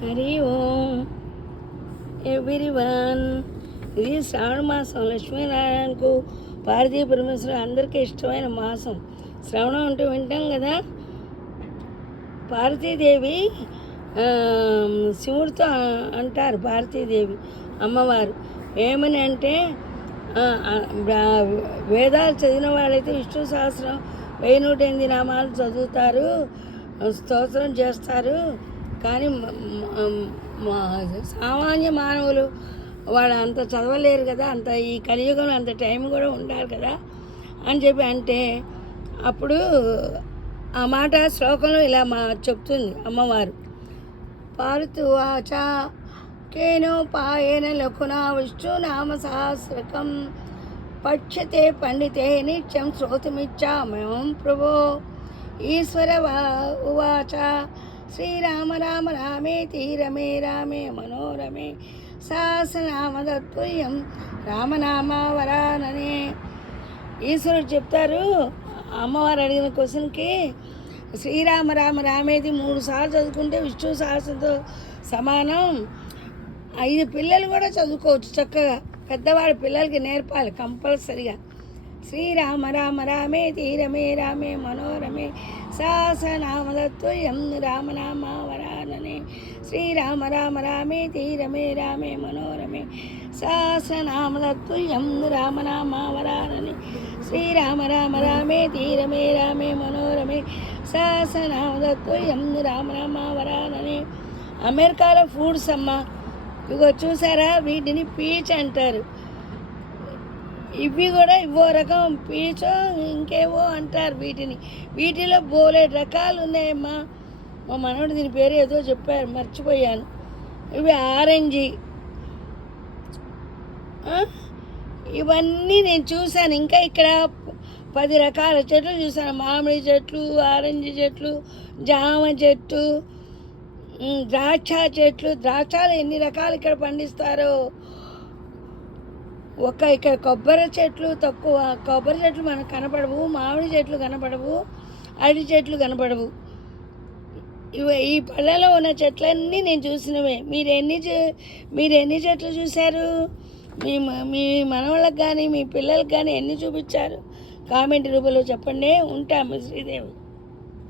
హరి ఓం everyone. ఇది శ్రావణ మాసం. లక్ష్మీనారాయణకు పార్వతీ పరమేశ్వరు అందరికీ ఇష్టమైన మాసం. శ్రవణం అంటే వింటాం కదా. పార్వతీదేవి శివుడితో అంటారు. పార్వతీదేవి అమ్మవారు ఏమని అంటే, వేదాలు చదివిన వాళ్ళైతే విష్ణు సహస్రం 1108 నామాలు చదువుతారు, స్తోత్రం చేస్తారు. కానీ సామాన్య మానవులు వాళ్ళు అంత చదవలేరు కదా, అంత ఈ కలియుగంలో అంత టైం కూడా ఉండాలి కదా అని చెప్పి అంటే, అప్పుడు ఆ మాట శ్లోకంలో ఇలా చెప్తుంది అమ్మవారు. పారుతువాచ కేనోపాయేన లఘునా విష్ణునామ సహస్రకం పఠ్యతే పండితే నిత్యం శ్రోతుమిచ్చామ్యం ప్రభో. ఈశ్వర ఉవాచ శ్రీరామ రామ రామేతి రమే రామే మనోరమే సహస్రనామతత్తుల్యం రామనామ వరాననే. ఈశ్వరుడు చెప్తారు, అమ్మవారు అడిగిన క్వశ్చన్కి, శ్రీరామ రామ రామేది 3 సార్లు చదువుకుంటే విష్ణు సహస్రంతో సమానం. 5 పిల్లలు కూడా చదువుకోవచ్చు చక్కగా. పెద్దవాడి పిల్లలకి నేర్పాలి కంపల్సరిగా. శ్రీరామ రామ రామేతి రమే రామే మనోరమే సహస్రనామతత్తుల్యం రామనామ వరాననే. శ్రీరామ రామ రామేతి రమే రామే మనోరమే సహస్రనామతత్తుల్యం రామనామ వరాననే. శ్రీరామ రామ రామేతి రమే రామే మనోరమే సహస్రనామతత్తుల్యం రామనామ వరాననే. అమెరికాలో ఫ్రూట్స్ అమ్మ, ఇగో చూసారా, వీటిని పీచ్ అంటారు. ఇవి కూడా ఇవో రకం పీచో ఇంకేవో అంటారు వీటిని. వీటిలో బోలెడు రకాలు ఉన్నాయమ్మా. మా మనవడు దీని పేరు ఏదో చెప్పారు, మర్చిపోయాను. ఇవి ఆరెంజీ, ఇవన్నీ నేను చూశాను. ఇంకా ఇక్కడ 10 రకాల చెట్లు చూశాను. మామిడి చెట్లు, ఆరెంజ్ చెట్లు, జామ చెట్టు, ద్రాక్ష చెట్లు. ద్రాక్షలు ఎన్ని రకాలు ఇక్కడ పండిస్తారో. ఇక్కడ కొబ్బరి చెట్లు తక్కువ. కొబ్బరి చెట్లు మనకు కనపడవు, మామిడి చెట్లు కనపడవు, అరటి చెట్లు కనపడవు. ఈ పళ్ళలో ఉన్న చెట్లన్నీ నేను చూసినవే. మీరు ఎన్ని చెట్లు చూశారు? మీ మనవాళ్ళకి కానీ మీ పిల్లలకి కానీ ఎన్ని చూపించారు? కామెంట్ రూపంలో చెప్పండి. ఉంటాము. శ్రీదేవి.